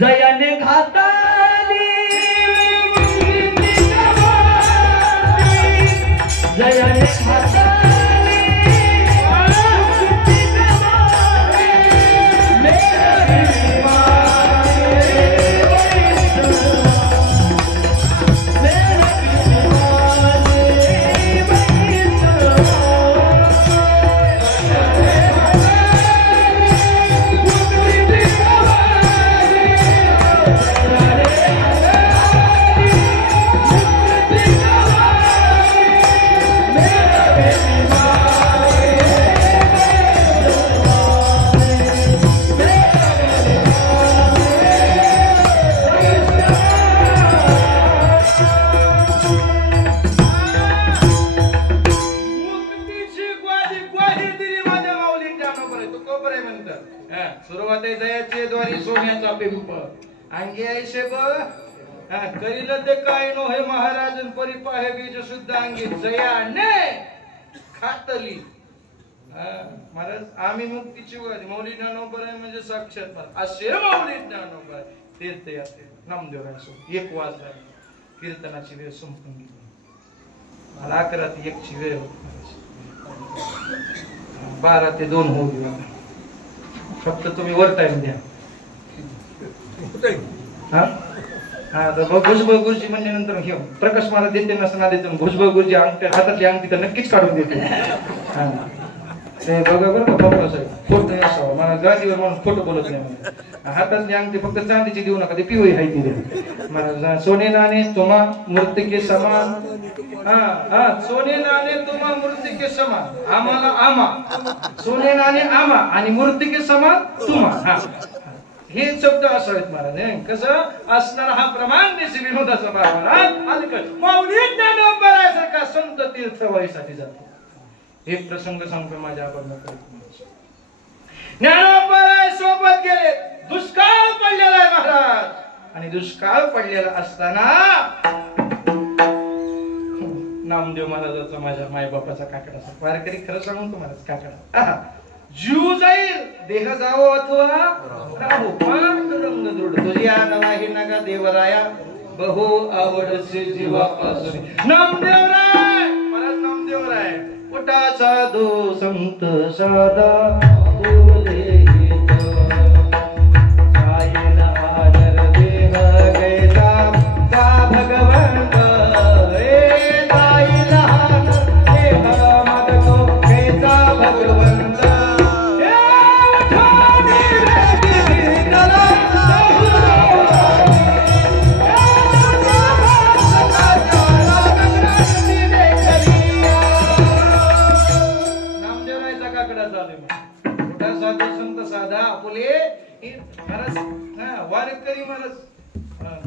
जयाने घाताली जयाने घाताली करील ते काय नो हे महाराजन परिपाहे बीज शुद्ध अंगी जयाने खातली. महाराज आम्ही मुक्तीची वादी मौली ज्ञानोबर आहे म्हणजे साक्षात असे मौली ज्ञानोबर तीर्थ यात्रे नामदेवराय एक वाजला कीर्तनाची वेळ संपून गेली. मला 11 ते 1 ची वेळ होती. 12 ते 2 होऊ दिला. फक्त तुम्ही वर टाइम द्या. भुजबळ गुरुजी म्हणजे नंतर घेऊ प्रकाश महाराज देते नसताना देते भुजबळ गुरुजी हातातली अंगठी तर नक्कीच काढून देते. ते बघा बरं का पप्पा साहेब खोट नाही असावं मला गादीवर म्हणून खोटं बोलत नाही. हातातली अंगठी फक्त चांदीची देऊ नका ते पिवळी आहे ती मला सोने नाणे तुम्हा मूर्तिके समान. सोने नाणे तुम्हा मूर्तिके समान आम्हाला आम्हा सोने नाणे आम्हा आणि मूर्तिके समान तुम्हा. हे शब्द असावेत महाराज. कसं असणार हा प्रमाण देशी विनोदाचा महाराज मौली ज्ञानोबरासारखा संत तीर्थवाईसाठी जातो. एक प्रसंग सांगतो माझ्या आपण ज्ञानोबराय सोबत गेले. दुष्काळ पडलेला आहे महाराज आणि दुष्काळ पडलेला असताना नामदेव महाराजाचा माझ्या मायबापाचा काकडा वारकरी खरं सांगून तुम्हाला काकडा जीव जाईल देह जावो अथवा राहू पांडुरंग दृढ तुझ्या नाही नका देवराया बहु आवडसे जीवापासून. नामदेवराय महाराज नामदेवराय पोटाचा दो संत साधा बोले भगवंत वारकरी महाराज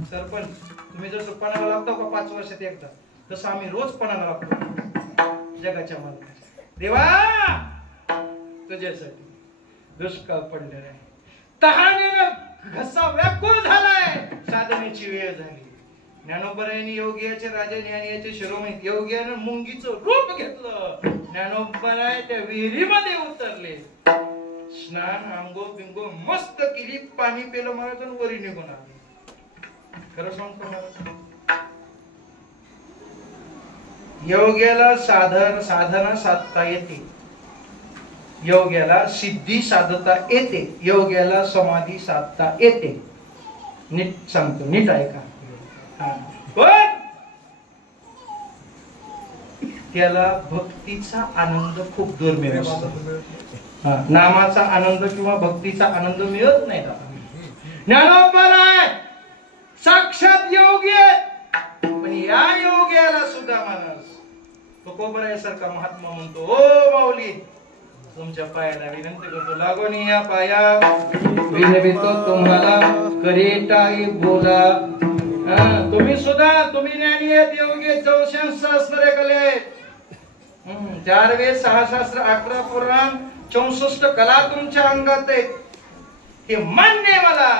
सरपंच तुम्ही जसं पणाला लागतो का 5 वर्षात एकदा तसं आम्ही रोज पणाला लागतो जगाच्या मालकाच्या. देवा तुझ्यासाठी दुष्काळ पडलेला आहे. तहानेनं घसा व्याकुळ झालाय. साधनेची वेळ झाली. ज्ञानोबरायांनी योगियाचे राजा ज्ञानियाचे शिरोमणी योगियानं मुंगीचं रूप घेतलं. ज्ञानोबराय त्या विहिरीमध्ये उतरले. स्नान आंघोळ बिंगो मस्त केली. पाणी पेलं महाराज वरी निघून आले. खरं सांगतो महाराज योग्याला साधना साधता येते. योग्याला सिद्धी साधता येते. योग्याला समाधी साधता येते. नीट सांगतो नीट ऐका. पण त्याला भक्तीचा आनंद खूप दुर्मिळ असतो. नामाचा आनंद किंवा भक्तीचा आनंद मिळत नाही. ज्ञानोबा साक्षात योगी आहेत, पण या योग्याला सुद्धा माणूस तुकोबरायासारखा महात्मा म्हणतो, ओ माऊली तुमच्या पायाला विनंती करतो, लागून या पाया विनवितो तुम्हाला करीटाई बोला. तुम्ही सुद्धा तुम्ही ज्ञानी आहेत, योगी आहेत, 64 सहस्र कले आहेत, 4 वेद 6 शास्त्र 18 पुराण 64 कला तुमच्या अंगात आहेत, हे मान्य आहे मला.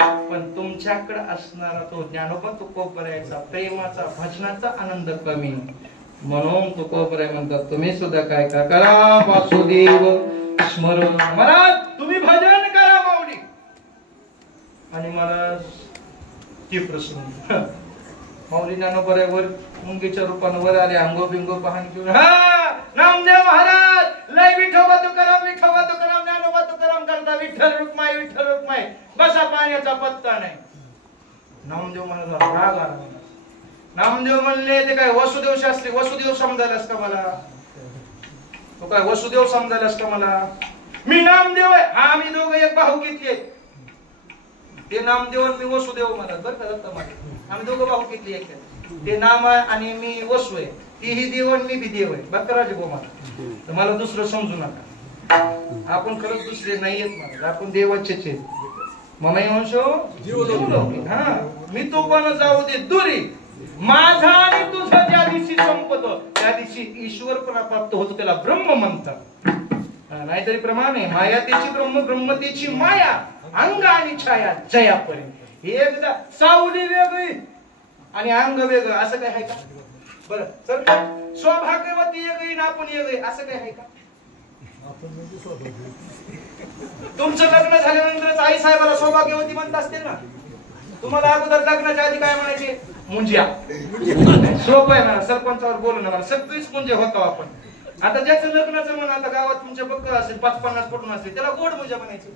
पण तुमच्याकडे असणारा तो ज्ञानोबा तुकोबरायाचा प्रेमाचा भजनाचा आनंद कमी, म्हणून तुकोबराय म्हणतात तुम्ही सुद्धा काय का करा, वासुदेव स्मरण. महाराज तुम्ही भजन करा माऊली. आणि महाराज ती प्रसन्न माऊली ज्ञानोबरायावर मुंगीच्या रूपाने वर आले, अंगो बिंगो पाहून घेऊन, हा नामदेव महाराज लय विठोबा तुकाराम ज्ञानोबा तुकाराम करता, विठ्ठल रुक्माई बसा, पाण्याचा पत्ता नाही. नामदेव महाराज राग आला. नामदेव म्हणले ते काय वसुदेव शास्त्री, वसुदेव समजायलास का मला, तो काय वसुदेव समजायलास का मला, मी नामदेव आहे. हा आम्ही दोघं एक भाऊ किती आहेत, ते नामदेव आणि मी वसुदेव महाराज बरं का दत्त महाराज, आम्ही दोघं भाऊ किती एक, ते नाम आहे आणि मी वसु आहे, तीही देव आणि मी बी देव आहे बरं का राजगो महाराज. तर मला दुसरं समजू नका, आपण खरंच दुसरे नाहीयेत महाराज, आपण देवाचेच आहेत. मनाई वंशो हा मी तो पण जाऊ दे दुरी, माझा आणि तुझं ज्या दिवशी संपतो त्या दिवशी ईश्वर पण प्राप्त होतो, त्याला ब्रह्म म्हणतात. नाहीतरी प्रमाणे माया त्याची ब्रह्म, ब्रह्म त्याची माया, अंग आणि छाया जयापर्यंत. एकदा सावली वेगळी आणि अंग वेगळं असं काय आहे का बरं सर, सौभाग्यवती वेगळी ना आपण वेगळी असं काय आहे का. तुमचं लग्न झाल्यानंतर आई साहेबाला सौभाग्यवती म्हणत असते ना, तुम्हाला अगोदर लग्नाच्या आधी काय म्हणायचे, मुंज्या. सोपं आहे मला, सरपंचावर बोलू ना, मला सगळीच मुंजे होतो आपण. आता ज्याचं लग्न जमलं, आता गावात तुमच्या बक्क असेल 50-50 फुटून असेल, त्याला गोड मुंजा म्हणायचे.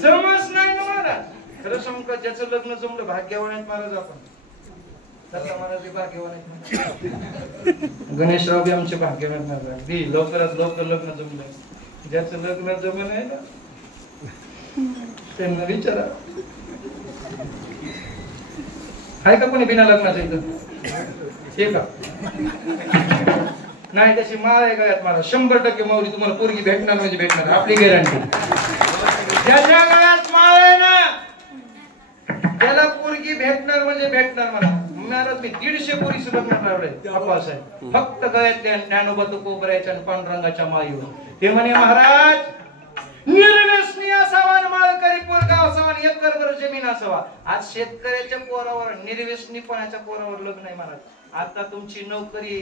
समज नाही ना महाराज, खरं सांगू ज्याचं लग्न जमलं भाग्यवान आहेत महाराज आपण. महाराज भाग्यवान आहेत, गणेशराव बी आमचे भाग्यवान महाराज, बी लवकरात लवकर लग्न जमलं. ज्याचं लग्न जमलं आहे ना त्यांना विचारा, आहे का कोणी बिना लग्नाचं इथं, हे का नाही. त्याची माळ आहे गळ्यात महाराज, 100% माऊली तुम्हाला पोरगी भेटणार म्हणजे भेटणार, आपली गॅरंटी. ज्याच्या गळ्यात माळ आहे ना त्याला पोरगी भेटणार म्हणजे भेटणार. मला महाराज मी 150 पोरीचं लग्न लावलंय आपास आहे, फक्त गळ्यातल्या ज्ञानोबा तुकोबरायाच्या आणि पांडुरंगाच्या माईवर. ते म्हणे महाराज निर्व्यसनी असावा, माळकरी पोरगा असावा, 1 एकरभर जमीन असावा. आज शेतकऱ्याच्या पोरावर, निर्व्यसनीपणाच्या पोरावर लग्न आहे महाराज. आता तुमची नोकरी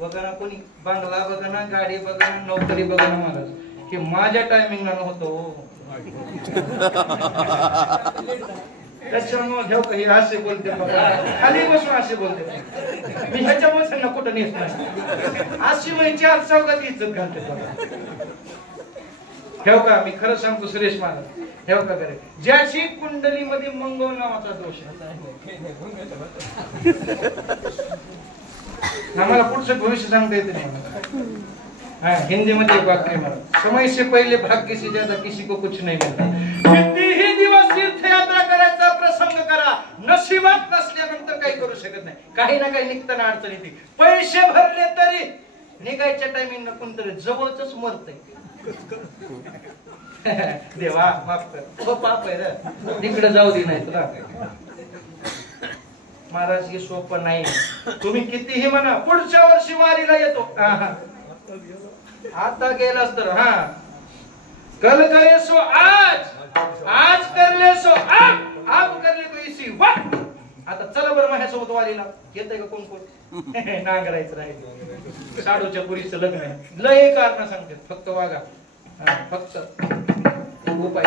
बघा ना, कोणी बंगला बघा ना, गाडी बघा ना, नोकरी बघा ना महाराज, की माझ्या टायमिंगला नव्हतं. त्याच्यामुळे घेऊ काही असे बोलते खाली बसून असे बोलते, मी ह्याच्यामुळे त्यांना कुठं नेत नाही. अशी म्हणजे 4 चौघात इज्जत घालते ठेव का. मी खरं सांगतो सुरेश महाराज, ठेव का करे ज्याची कुंडलीमध्ये मंगळ नावाचा दोष आम्हाला पुढचं भविष्य सांगता येते नाही. हिंदी मध्ये एक वाक्य मला, समय से पहले भाग्य से ज्यादा किसी को कुछ नहीं मिलता. कितीही दिवस तीर्थयात्रा करायचा प्रसंग करा, नशिबात नसल्यानंतर काही करू शकत नाही. काही ना काही निघताना अडचण येते. पैसे भरले तरी निघायच्या टायमिंग कोणतरी जवळच मरतय. देवा माफ कर, हो पाप आहे रे, तिकडे जाऊ दे नाही तुला. महाराज हे सोपं नाही. तुम्ही कितीही म्हणा पुढच्या वर्षी वारीला येतो, आता गेलास तर हा कल करे सो आज, आज कर ले सो आप कर ले तो इसी वक्त. आता चला बरं माझ्यासोबत वारीला येतंय का कोण कोण. नांगरायचं राहील, साडूच्या पुरीचं लग्न आहे, लय कारण सांगते, फक्त वागा, फक्त उपाय.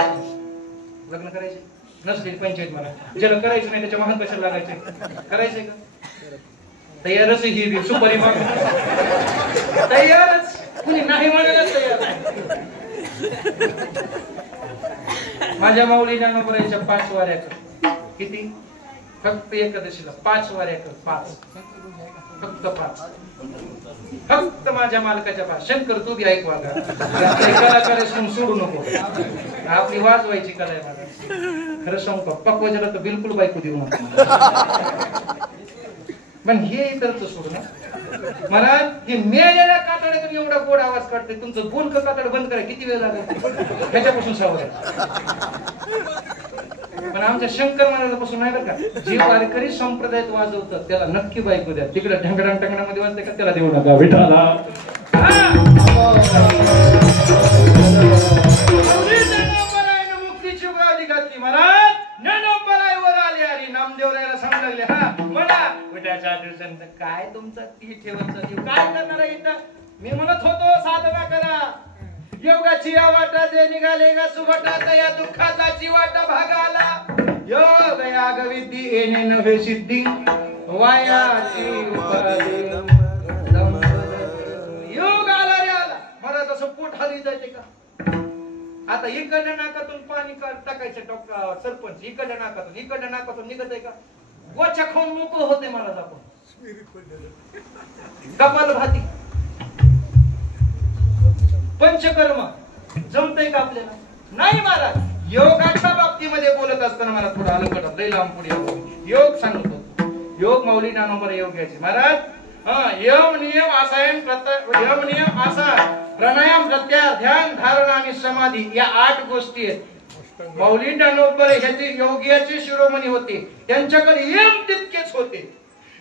लग्न करायचे नसले पंचायत मला, ज्याला करायचं नाही त्याच्या महान कशाला लागायचे, करायचंय का तयारच. ही बी सुपारी माग तयारच, कुणी नाही म्हणायला तयार. माझ्या माऊली ज्ञानोबरायाच्या 5 वाऱ्या किती फक्त एकादशीला 5 वाऱ्या कर, 5 फक्त 5 फक्त माझ्या मालकाच्या 5. शंकर तू बी ऐकवा का, कलाकार सोडू नको, आपली वाजवायची कला आहे मला. खरं सांगू का, पक्वाजाला तर बिलकुल बायको देऊ नका. पण हे इतरच सोडू ना मला, हे मेलेल्या कातड्यातून एवढा गोड आवाज काढते. तुमचं बोलकं कातड बंद करा, किती वेळ लागेल ह्याच्यापासून सावध. पण आमच्या शंकर महाराजापासून नाही बरं का. जे वारकरी संप्रदायात वाजवतात त्याला नक्की बायको द्या. तिकडे ढंगडांग टंगडामध्ये वाजते का, त्याला देऊ नका विठाला. मुक्तीची उगाली घातली महाराज, ज्ञानोबरायवर आले आणि नामदेवरायला सांगू लागले, हा म्हणा विठाच्या दिवसांत काय तुमचा ती ठेवचा जीव काय करणार आहे इथं. मी म्हणत होतो साधना करा, योगाची या वाटा जे निघाले गा सुभटात, या दुःखाचा चिवाटा भागाला. योग याग विद्धी येणे नव्हे सिद्धी, वायाची उपाधी योग आला रे आला. मला तसं पोट हली जायचे का. आता इकडल्या नाकातून पाणी टाकायचं डॉक्टर सरपंच, इकडल्या नाकातून निघत आहे का. गोच्या खाऊन मोकळं होते मला आपण कपाल भाती. पंचकर्म जमतंय का आपल्याला, नाही महाराज. योगाच्या बाबतीमध्ये बोलत असताना मला थोडं अलगट लई लांब पुढे योग सांगत होतो. योग माऊली ज्ञानोबा योग घ्यायचे महाराज. यम नियम आसन, यम नियम आसन, प्राणायाम, प्रत्याहार, ध्यान, धारणा आणि समाधी या 8 गोष्टी आहेत. माऊली ज्ञानोबा ह्याचे योग्याचे शिरोमणी होते. त्यांच्याकडे यम तितकेच होते,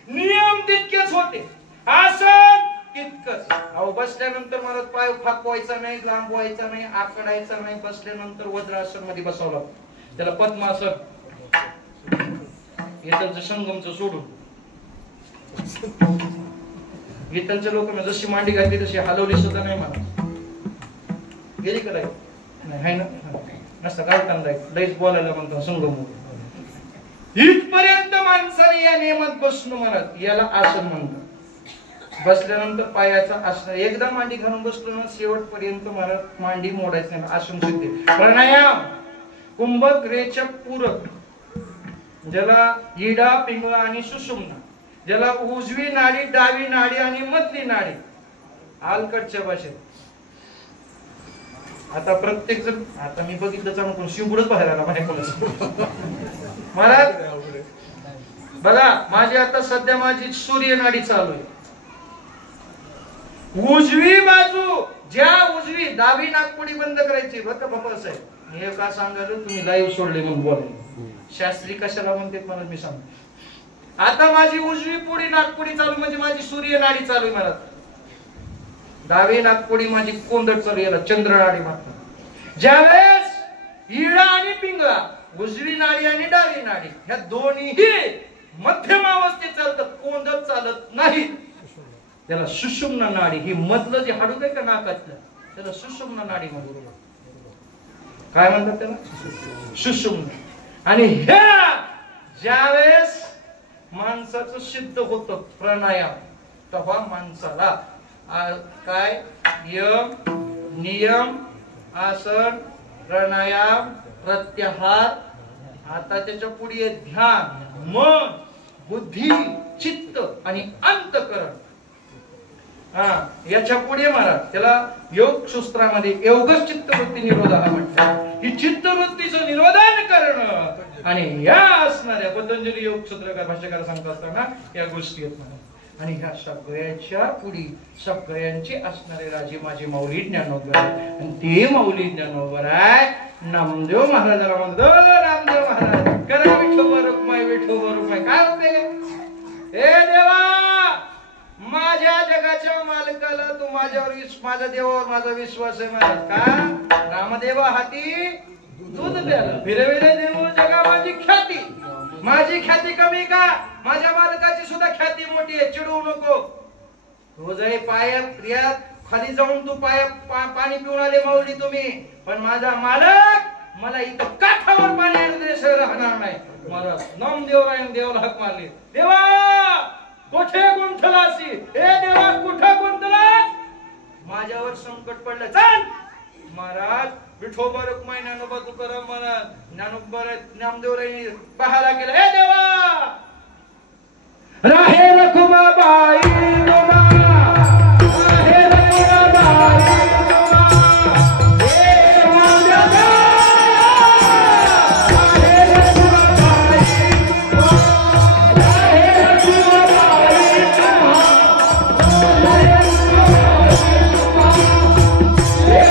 नियम तितकेच होते, आसन तितकंच. अहो बसल्यानंतर मला पाय फाकवायचा नाही, लांबवायचा नाही, आकडायचा नाही. बसल्यानंतर वज्रासन मध्ये बसावं लागतं. त्याला पद्मासन येतलचं संगमचं सोडून. येतलच्या लोक जशी मांडी घातली तशी हलवली सुद्धा नाही मला. गेली का नाही हाय ना, नसतं गावठाण लईच बोलायला म्हणतो संगम. इथपर्यंत माणसाने या नियमात बसणं म्हणत, याला आसन म्हणतात. बसल्यानंतर पायाचा आसन, एकदा मांडी घालून बसलो ना शेवटपर्यंत मला मांडी मोडायचं नाही. आसन सिद्धी. प्राणायाम कुंभक रेचक पूरक, ज्याला इडा पिंगळा आणि सुषुम्ना, ज्याला उजवी नाडी, डावी नाडी आणि मधली नाडी. आलकडच्या भाषेत आता प्रत्येक जण, आता मी बघितलं चालू शिवपुढच बाहेर आला माझ्याकडून. महाराज बघा, माझी आता सध्या माझी सूर्य नाडी चालू आहे. उजवी बाजू, ज्या उजवी, डावी नाकपुडी बंद करायची बरं का बाबा साहेब. हे का सांगायला तुम्ही लाईव्ह सोडले म्हणून बोलायला, शास्त्री कशाला म्हणतात मला मी सांगतो. आता माझी उजवी पुडी नाकपुडी चालू म्हणजे माझी सूर्य नाडी चालू आहे. मला डावी नाकपुडी माझी कोंदट चालू, याला चंद्र नाडी म्हणतात. ज्यावेळेस इडा आणि पिंगळा, उजवी नाडी आणि डावी नाडी ह्या दोन्हीही मध्यम अवस्थेत चालतात, कोंदट चालत नाही, त्याला सुषुम्ना नाडी. ही मधलं जे हाडूक आहे का नाकातलं, त्याला सुषुम्ना नाडी म्हणतात. काय म्हणतात त्याला, सुषुम्ना. आणि ह्या ज्यावेळेस माणसाचं सिद्ध होतं प्राणायाम, तेव्हा माणसाला काय यम नियम आसन प्राणायाम प्रत्याहार, आता त्याच्या पुढे ध्यान, मन बुद्धी चित्त आणि अंतःकरण. याच्या पुढे महाराज त्याला योग सूत्रामध्ये योगच चित्तवृत्ती निरोधः म्हणतात. ही चित्तवृत्तीचं निरोधन करणं आणि या असणाऱ्या पतंजली योग सूत्रकार भाष्यकार सांगत असताना या गोष्टी आहेत म्हणा. आणि ह्या सगळ्याच्या पुढी सगळ्यांची असणारे राजे माझे माऊली ज्ञानोबर, आणि ते माऊली ज्ञानोबर आहे नामदेव महाराजाला म्हणतो. रामदेव महाराज करा विठोबा रुक्माई, विठोबा रुक्माई. काय होते, हे देवा माझ्या जगाच्या मालकाला तू माझ्यावर माझ्या देवावर माझा विश्वास आहे महाराज. का रामदेवा हाती दूध द्याला फिरविले देव जगा माझी ख्याती. माझी ख्याती कमी का, माझ्या मालकाची सुद्धा ख्याती मोठी आहे. चिडवू नको. रोज पायात क्रियात खाली जाऊन तू पाणी पिऊन आले माऊली तुम्ही, पण माझा मालक मला इथं काठावर पाणी आणण्याशिवाय राहणार नाही. महाराज नामदेवरायन देवाला हाक मारली. देवा कुठे गुंतलासी, हे देवा कुठे गुंतलास, माझ्यावर संकट पडलं. चल महाराज विठोबा रुक्माई ज्ञानोबा तुकाराम महाराज ज्ञानोबा नामदेवरायांनी पाहायला गेला, ए देवा राहे रखुमाबाई तुमा, राहे रखुमाबाई तुमा, हे राजा राहे रखुमाबाई तुमा, राहे रखुमाबाई तुमा, राहे रखुमाबाई तुमा, हे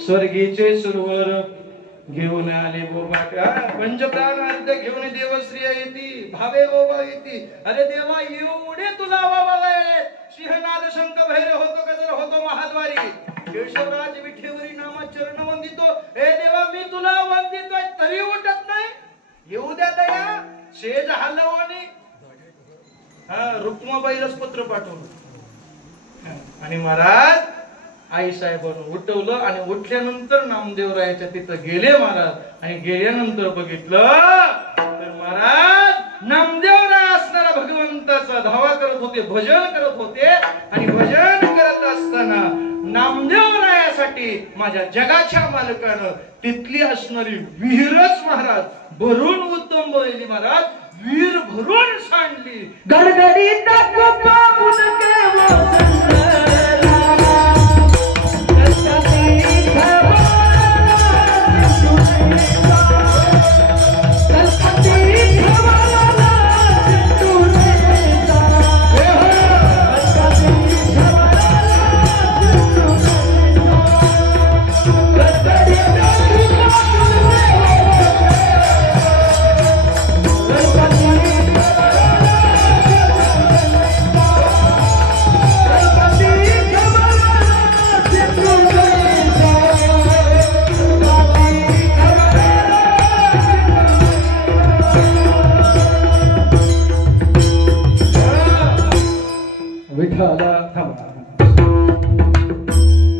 स्वर्गीचे सुरवर घेऊन आले बोबाट, पंचप्राण अर्ध घेऊन देवश्री येती, भावे बोबा येती. अरे देवा एवढे तुला वावाळे, सिंहनाद शंख भैरव होतो गजर होतो महाद्वारी, केशवराज विठेवरी नामा चरण वंदितो. हे देवा मी तुला वंदितोय तरी उठत नाही, येऊ द्या दया. शेज हलवणी रुक्माबाईलाच पत्र पाठवलं आणि महाराज आई साहेबांनी उठवलं आणि उठल्यानंतर नामदेवरायाच्या तिथं गेले महाराज आणि गेल्यानंतर बघितलं तर महाराज नामदेवराय असणारा भगवंताचा धावा करत होते, भजन करत होते आणि भजन करत असताना नामदेवरायासाठी माझ्या जगाच्या मालकानं तिथली असणारी विहीरच महाराज भरून उत्तम बोलली, महाराज विहीर भरून सांडली. गडगडीत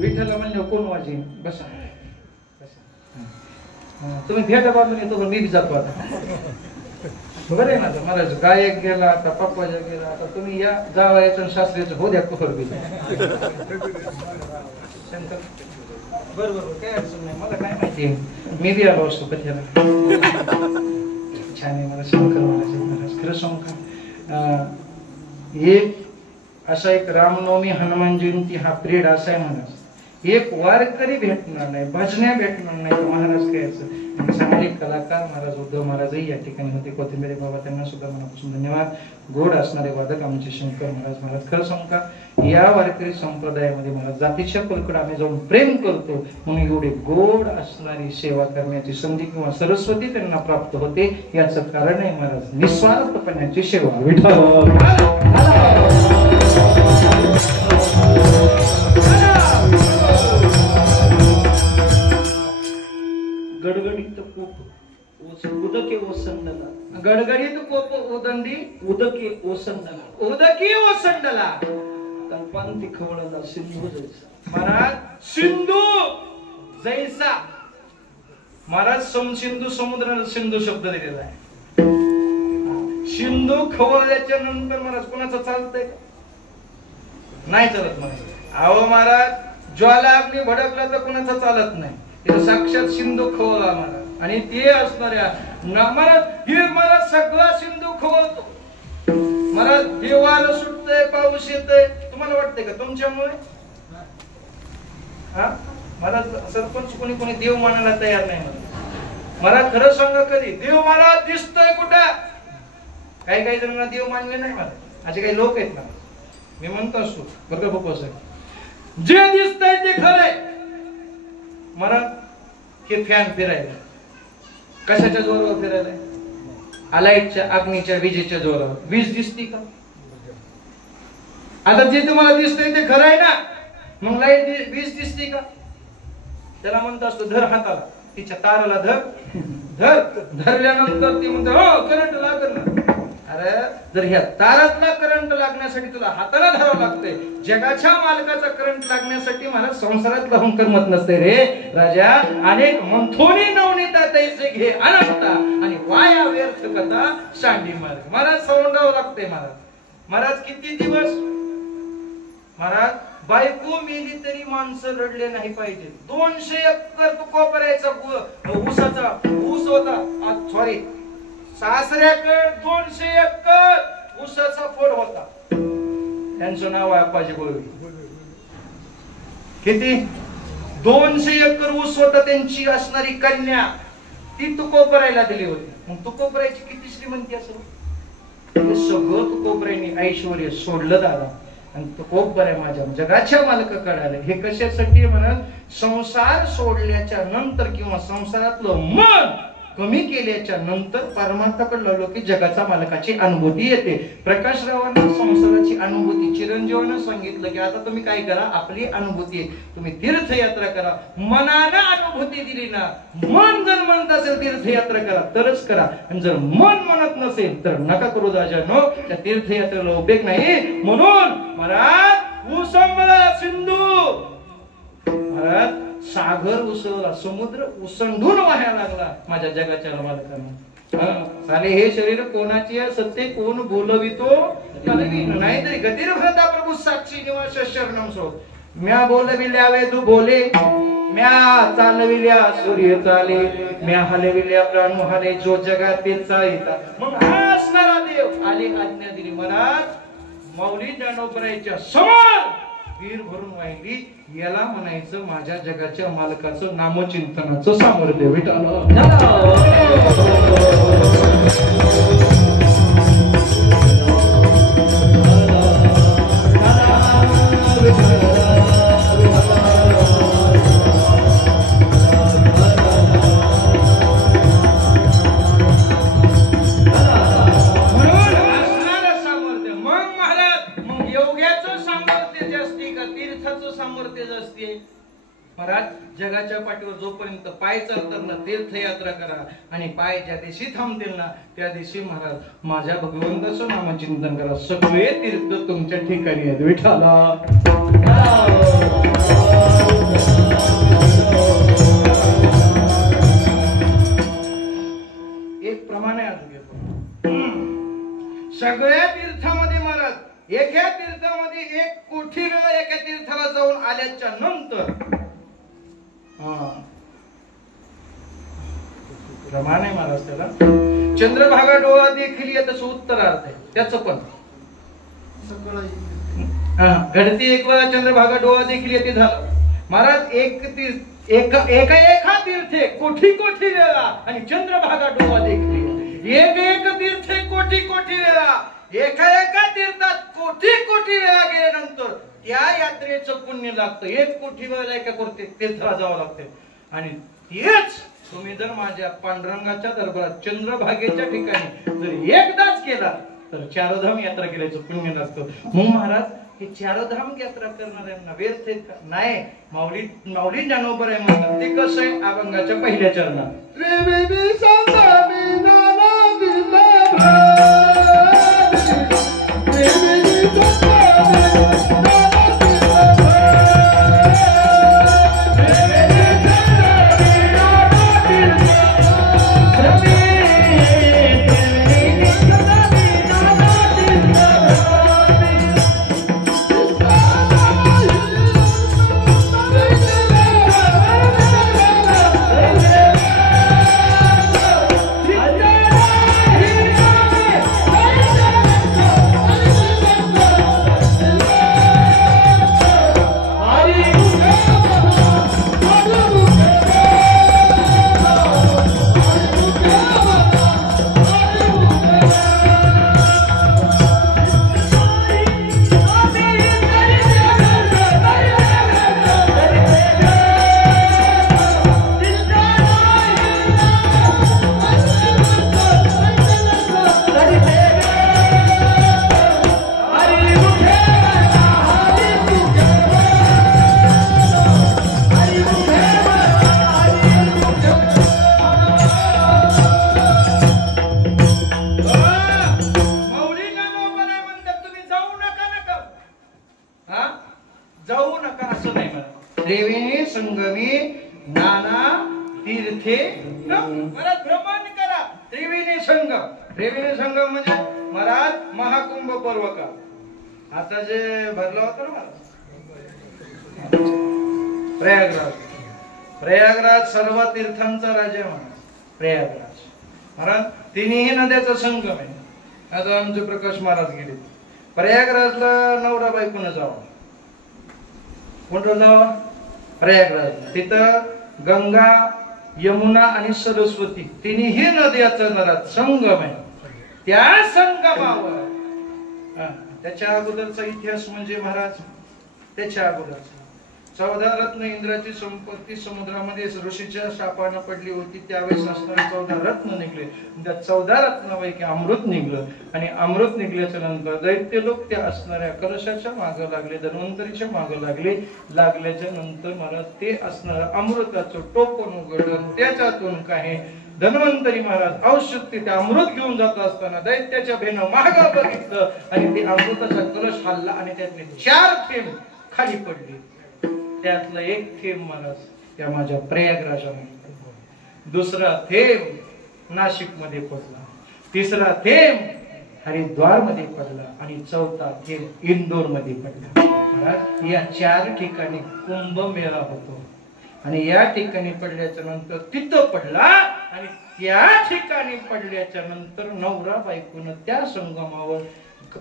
विठ्ठल म्हणलं कोण वाजे बसा तुम्ही भेटा बाजून येतो मी बी जातो आता. बरं आहे ना, मला गायक गेला आता, पप्पाजा गेला आता, तुम्ही या जावायचं शास्त्रीचं हो द्या कुफर बी शंकर. बरोबर काय अडचण नाही, मला काय माहिती मी बी आलो असतो कथेला. छान आहे मला शंकर महाराज खरं सांगू का, एक असा एक रामनवमी हनुमान जयंती हा पिरियड असा आहे महाराज, एक वारकरी भेटणार नाही, भजन्या भेटणार नाही तर महाराज काय असं. सामाजिक कलाकार महाराज उद्धव महाराजही या ठिकाणी होते, कोथिंबीर बाबा त्यांना सुद्धा मनापासून धन्यवाद. गोड असणारे वादक आमचे शंकर महाराज. महाराज खरं सांगू का, या वारकरी संप्रदायामध्ये महाराज जातीच्या पलीकडे आम्ही जाऊन प्रेम करतो म्हणून एवढे गोड असणारी सेवा करण्याची संधी किंवा सरस्वती त्यांना प्राप्त होते. याचं कारण आहे महाराज निस्वार्थपणाची सेवा. विठ्ठल गडगडीत कोप उदके ओसंडला, गडगडीत कोप उदंडी उदके ओसंडला, उदके ओसंडला, कल्पांती खवळला सिंधू जैसा. महाराज सिंधू जैसा, महाराज समसिंधू समुद्राला सिंधू शब्द दिलेला आहे. सिंधू खवळल्याच्या नंतर महाराज कोणाचं चालतंय नाही चालत महाराज. अहो महाराज ज्वाला अग्नी भडकला तर कोणाचा चालत नाही, साक्षात सिंधू खवळला महाराज. आणि ते असणाऱ्या मला सगळा सिंधू खवळतो. मला देवाला सुटतंय, पाऊस येतोय. तुम्हाला वाटतंय का तुमच्यामुळे? हा, मला सरपंच कोणी देव मानायला तयार नाही. मला खरं सांगा, कधी देव मला दिसतोय कुठं? काही जणांना देव मानले नाही. मला असे काही लोक आहेत ना, मी म्हणतो असतो बरं का बाबा साहेब, जे दिसतंय ते खरंय. मला हे फॅन फिरायला कशाच्या जोरावर फिरायला? लाईटच्या, अग्नीच्या, विजेच्या जोरावर. वीज दिसती का? आता जे तुम्हाला दिसतंय ते खरं आहे ना, मग लाईट वीज दिसती का? त्याला म्हणतो असतो धर हाताला, तिच्या ताराला धरल्यानंतर ती म्हणतो हो करंट लागल ना. अरे जर ह्या तारातला करंट लागण्यासाठी तुला हाताला धरावं लागतंय, जगाच्या मालकाचा करंट लागण्यासाठी मला संसारात लावून करमत नसते रे राजा. अनेक मंथोनी नवनीता तैसे घे अनंता आणि वाया व्यर्थ कथा सांडी मार्ग. मला सोडावं लागतंय महाराज. किती दिवस महाराज बायको मेली तरी माणसं रडले नाही पाहिजे. 200 एकर कोपऱ्याचा ऊसाचा ऊस होता. सॉरी, सासऱ्याकडे 200 एकर ऊसाचा फोड होता. त्यांचं नाव आहे अप्पाजी गोळवी. किती? 200 एकर ऊस होता. त्यांची असणारी कन्या ती तुकोबरायला दिली होती. मग तुकोबरायची किती श्रीमंती असेल? हे सगळं तुकोबरायनी ऐश्वर सोडलं दादा, आणि तुकोबराय माझ्या जगाच्या मालकाकडे आले. हे कशासाठी म्हणा? संसार सोडल्याच्या नंतर किंवा संसारातलं मन कमी केल्याच्या नंतर परमार्थाकडे लावलो की जगाचा मालकाची अनुभूती येते. प्रकाशरावांना संसाराची अनुभूती चिरंजीवानं सांगितलं की आता तुम्ही काय करा, आपली अनुभूती तुम्ही तीर्थयात्रा करा. मनानं अनुभूती दिली ना, मन जर म्हणत असेल तीर्थयात्रा करा तरच करा, आणि जर मन म्हणत नसेल तर नका करू राजानो. त्या तीर्थयात्रेला उपयोग नाही. म्हणून महाराज उसंबळा सिंधू, महाराज सागर उसळला, समुद्र उसंडून वाहायला लागला माझ्या जगाच्या मालकानं. साले हे शरीर कोणाची आहे? सत्य कोण बोलवितो नाहीतरी गतिर्भृता प्रभू साक्षी निवास शरणम सो. म्या बोलविल्या वेदू बोले, म्या चालविल्या सूर्य चाले, म्या हलविल्या प्राण हाले, जो जगात ते चालिता. मग हा असणारा देव आले, आज्ञा दिली. महाराज माऊली ज्ञानोबरायच्या समोर वीर भरून वाहिली. याला म्हणायचं माझ्या जगाच्या मालकाचं नामचिंतनाचं सामर्थ्य. जगाच्या पाठीवर जोपर्यंत पाय चालतात ना, तीर्थयात्रा करा, आणि पाय ज्या दिवशी थांबतील ना त्या दिवशी महाराज माझ्या भगवंताचं नामचिंतन करा. सगळे तीर्थ तुमच्या ठिकाणी आहेत विठाला. एक प्रमाणे सगळ्या तीर्थामध्ये महाराज एका तीर्थामध्ये 1 कोटी वेळा एका तीर्थाला जाऊन आल्याच्या नंतर प्रमाण आहे महाराज. त्याला चंद्रभागा डोळा देखील याचं उत्तरार्थ आहे. त्याच पण घडती एक वेळा चंद्रभागा डोळा देखील येते झालं महाराज. एका तीर्थे कोटी वेळा आणि चंद्रभागा डोळा देखील एक तीर्थे कोटी वेळा. एका तीर्थात कोटी वेळा गेल्यानंतर त्या यात्रेचं पुण्य लागतं. 1 कोटी वेळा एका तीर्थाला जावं लागते. आणि तेच तुम्ही जर माझ्या पांडुरंगाच्या दरबारात चंद्रभागेच्या ठिकाणी जर एकदाच केला तर 4धाम यात्रा केल्याचं पुण्य लागतं. मग महाराज हे 4धाम यात्रा करणाऱ्यांना व्यर्थ नाही. माऊली ज्ञानोबराय म्हणतात ते कसं आहे? अभंगाच्या पहिल्या चरणात जाऊ नका असं नाही म्हणा. त्रिवेणी संगमी नाना तीर्थे महाराज भ्रमण करा. त्रिवेणी संगम, त्रिवेणी संगम म्हणजे महाराज महाकुंभ पर्व काळ. आता जे भरलं होतं ना महाराज प्रयागराज, प्रयागराज सर्व तीर्थांचा राजा महाराज प्रयागराज महाराज. तिन्ही नद्याचा संगम आहे. आता आमचे प्रकाश महाराज गेले प्रयागराजला, नवरा बायकोनं जावं. कोणतं जावं? प्रयागराज. तिथं गंगा, यमुना आणि सरस्वती तिन्ही नद्याचा महाराज संगम आहे. त्या संगमावर त्याच्या अगोदरचा इतिहास म्हणजे महाराज, त्याच्या अगोदरचा 14 रत्न इंद्राची संपत्ती समुद्रामध्ये ऋषीच्या शापानं पडली होती. त्यावेळेस असणारे 14 रत्न निघले. त्या 14 रत्नापैकी अमृत निघलं आणि अमृत निघल्याच्या नंतर दैत्य लोक त्या असणाऱ्या कलशाच्या मागे लागले, धन्वंतरीच्या मागे लागले. लागल्याच्या नंतर महाराज ते असणारं अमृताचं टोपण उघडलं. त्याच्यातून काही धन्वंतरी महाराज औषध ते अमृत घेऊन जात असताना दैत्याच्या भेनं मागं बघितलं आणि ते अमृताचा कलश हल्ला आणि त्यातले 4 थेंब खाली पडले. त्यातलं एक थेंब महाराज त्या माझ्या प्रयागराजामध्ये, दुसरा थेंब नाशिक मध्ये पडला, तिसरा थेंब हरिद्वार मध्ये पडला आणि चौथा थेंब इंदोर मध्ये पडला. महाराज या 4 ठिकाणी कुंभमेळा होतो आणि या ठिकाणी पडल्याच्या नंतर तिथं पडला आणि त्या ठिकाणी पडल्याच्या नंतर नवरा बायकोनं त्या संगमावर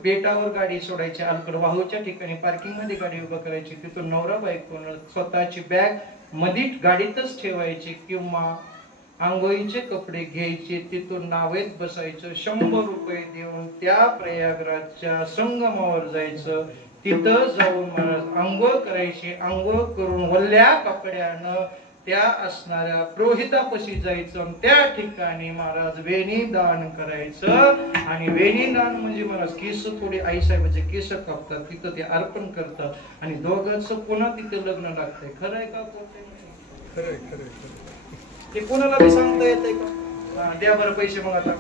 बेटावर गाडी सोडायची, अलकडवाहूच्या ठिकाणी पार्किंग मध्ये गाडी उभं करायची. तिथून नवरा बायकोनं स्वतःची बॅग मध्ये गाडीतच ठेवायची किंवा आंघोळीचे कपडे घ्यायचे, तिथून नावेत बसायचं, 100 रुपये देऊन त्या प्रयागराजच्या संगमावर जायचं. तिथं जाऊन महाराज आंघोळ करायची. आंघोळ करून वल्ल्या कपड्यानं त्या असणाऱ्या पुरोहितापाशी जायचं. त्या ठिकाणी महाराज वेणी दान करायचं आणि वेणी दान म्हणजे महाराज केस थोडी आईसाहेबाचे केस कापतात, तिथं ते अर्पण करतात आणि दोघांचं पुन्हा तिथे लग्न लागतंय. खरंय का? खरंय. ते कोणाला बी सांगता येतंय का? द्या बरं पैसे मग. आता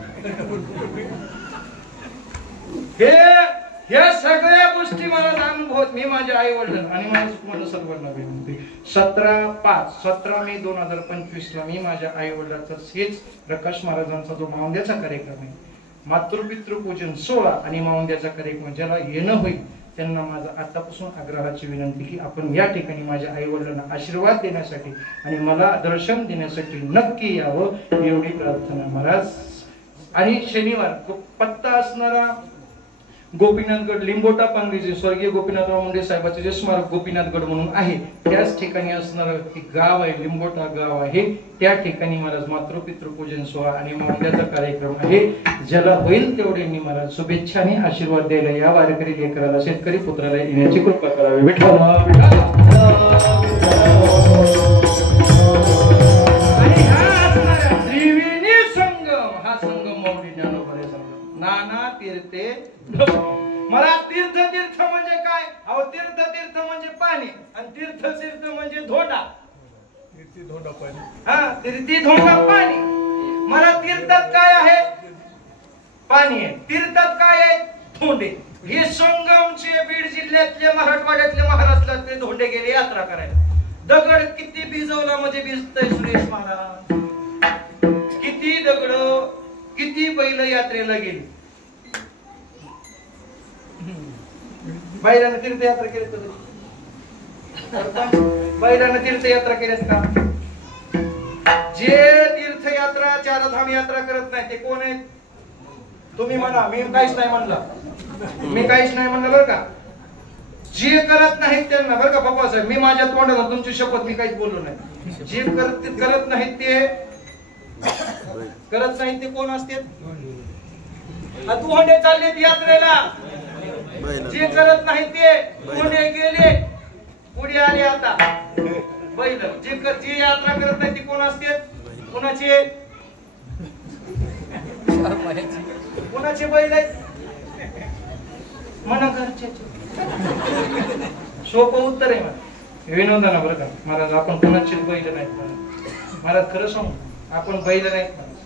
ह्या सगळ्या गोष्टी मला अनुभवत मी माझ्या आई वडील आणि माझ्या तुम्हाला सर्वांना विनंती 17 मे 2025 ला मी माझ्या आई वडिलांचा हेच प्रकाश महाराजांचा जो मावंद्याचा कार्यक्रम आहे, मातृपितृ पूजन सोहळा आणि मावंद्याचा कार्यक्रम ज्याला येणं होईल त्यांना माझा आतापासून आग्रहाची विनंती की आपण या ठिकाणी माझ्या आई वडिलांना आशीर्वाद देण्यासाठी आणि मला दर्शन देण्यासाठी नक्की यावं एवढी प्रार्थना महाराज. आणि शनिवार पत्ता असणारा गोपीनाथगड, लिंबोटा पांगरीचे स्वर्गीय गोपीनाथराव मुंडे साहेबांचे जे स्मारक गोपीनाथगड म्हणून आहे त्याच ठिकाणी असणारं गाव आहे, लिंबोटा गाव आहे. त्या ठिकाणी महाराज मातृपितृ पूजन सोहळा आणि मावंद्याचा कार्यक्रम आहे. ज्याला होईल तेवढ्यांनी महाराज शुभेच्छा आणि आशीर्वाद द्यायला या वारकरी लेकराला, शेतकरी पुत्राला येण्याची कृपा करावी. विठ्ठल आणि हा त्रिवेणी संगम, हा संगम माऊली ज्ञानोबा संगम नाना तीर्थे. मला तीर्थ तीर्थ म्हणजे काय? अहो तीर्थ तीर्थ म्हणजे पाणी आणि तीर्थ तीर्थ म्हणजे धोंडा. तीर्थी धोंडा पाणी. मला तीर्थात काय आहे? पाणी आहे. तीर्थात काय आहे? धोंडे. हे संगमचे बीड जिल्ह्यातले, मराठवाड्यातले, महाराष्ट्रातले धोंडे गेले यात्रा करायला. दगड किती भिजवला म्हणजे भिजतय सुरेश महाराज. किती दगड, किती बैल यात्रेला गेली. बैलानं तीर्थयात्रा केली बैलानं तीर्थयात्रा केल्यात का? जे तीर्थयात्रा चारधाम यात्रा करत नाही ते कोण आहेत? तुम्ही म्हणा. मी काहीच नाही म्हणलं बरं का. जे करत नाहीत त्यांना बरं का बाबासाहेब, मी माझ्या तोंडाला तुमची शपथ मी काहीच बोललो नाही. जे करत नाहीत ते कोण असते? धोंडे चाललेत यात्रेला. जे करत नाही ते पुढे गेले, पुढे आले आता बैल. जे यात्रा करत नाही ती कोण असते? कोणाचे बैल आहेत? म्हणा घरचे. सोपं उत्तर आहे मला. विनोदाना बरं का महाराज, आपण कोणाचेच बैल नाहीत महाराज. खरं सांगू, आपण बैल नाहीत महाराज.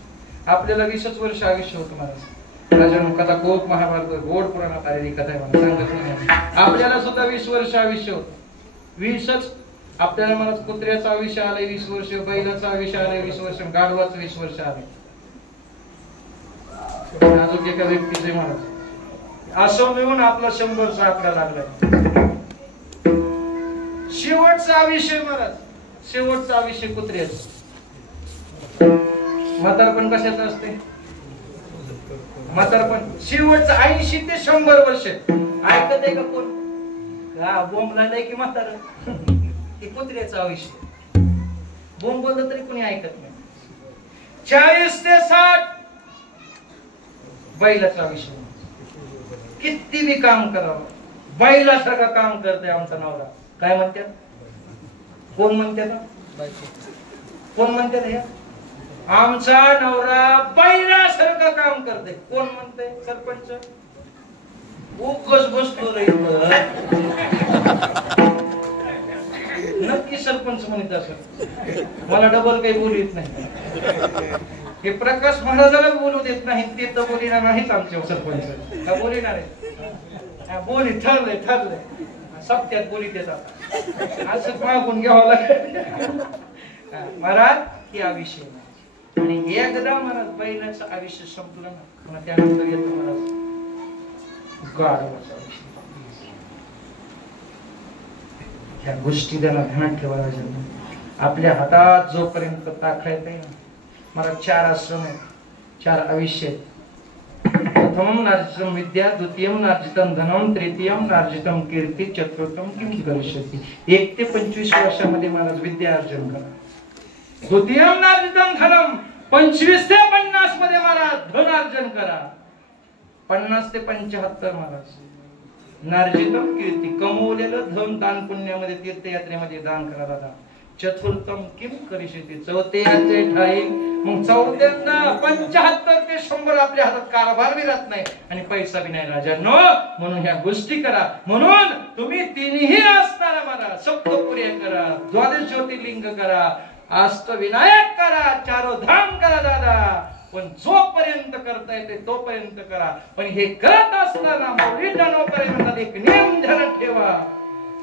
आपल्याला 20 वर्ष आयुष्य होतं महाराज. राजानु कथा खूप महाभारत गोड पुराणात आलेली कथा आहे मला सांगत नाही. आपल्याला सुद्धा 20 वर्ष आयुष्य होत. 20च आपल्याला मला कुत्र्याचं आयुष्य आलंय 20 वर्ष, बैलाचं आयुष्य आलंय 20 वर्ष, गाढवाचं 20 वर्ष आलंय. अजून एका व्यक्तीचे महाराज असं मिळून आपला 100चा आकडा लागलाय. शेवटचा आयुष्य महाराज, शेवटचा आयुष्य कुत्र्याचं. म्हातारपण कशाचं असते? म्हातारपण शेवटचं 80 ते 100 वर्ष. ऐकत आहे का कोण? बोंबला नाही की म्हातार ते कुत्र्याचं आयुष्य. बोंब बोललं तरी कोणी ऐकत नाही. 40 ते 60 बैलाचं आयुष्य. किती बी काम करावं, बैलासारखं काम करते आमचा नवरा. काय म्हणतात? कोण म्हणतात? कोण म्हणतात? हे आमचा नवरा बैलासारखं काम करते. कोण म्हणते? सरपंच. उगाच बसतो रे. नक्की सरपंच म्हणत असं. मला डबल काही बोलू येत नाही. हे प्रकाश महाराजाला बोलू देत नाही, ते तर बोलणार नाहीच आमचे सरपंच. का बोलणार आहे? बोली ठरलंय ठरलंय. सप्त्यात बोली देतात. असंच मागून घ्यावं लागेल महाराज. हे आयुष्य आणि एकदा महाराज बैलाचं आयुष्य संपलं ना, त्यानंतर येतो महाराज गाढवाचं आयुष्य. ह्या गोष्टी त्याला ध्यानात ठेवायला. आपल्या हातात जोपर्यंत ताकद आहे ना मला 4 आश्रम आहेत, 4 आयुष्य आहेत. प्रथमं नार्जितं विद्या, द्वितीयं नार्जितं धनं, तृतीयं नार्जितं कीर्ती, चतुर्थं किं करिष्यति. 1 ते 25 वर्षामध्ये महाराज विद्या अर्जन करा. द्वितीयं नार्जितं धनं, 25 ते 50 मध्ये महाराज धन अर्जन करा. 50 ते 75 महाराज नार्जितं कीर्ती, कमवलेलं धन दान पुण्यामध्ये तीर्थयात्रेमध्ये दान करा दादा. चतुर्थम किम करिष्यति, चौथ्याचे ठाई. मग चौथ्यांदा 75 ते 100 आपल्या हातात कारभार बी राहत नाही आणि पैसा बी नाही राजांनो. म्हणून ह्या गोष्टी करा. म्हणून तुम्ही तिन्ही असणारा मला सप्तपुर्या करा, द्वादश ज्योतिर्लिंग करा, अष्टविनायक करा, 4 धाम करा दादा. पण जोपर्यंत करता येते तोपर्यंत करा. पण हे करत असताना मौली जाणोपर्यंत एक नियम ध्यानात ठेवा.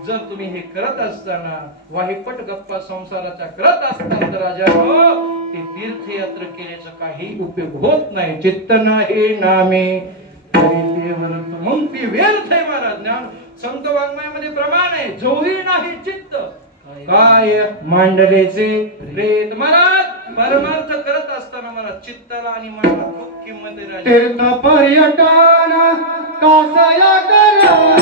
जर तुम्ही हे करत असताना वाहिपट गप्पा संसाराचा करत असताना राजानो, ते तीर्थयात्रा केल्याचा काही उपयोग होत नाही. चित्त नाही नामे मग ती व्यर्थ आहे महाराज. ज्ञान संत वाङ्मयामध्ये प्रमाण आहे. जोही नाही चित्त काय मांडलेचे प्रेत. महाराज परमार्थ करत असताना महाराज चित्ताला आणि मनाला खूप किंमत आहे. तीर्थ पर्यटन कासया करा.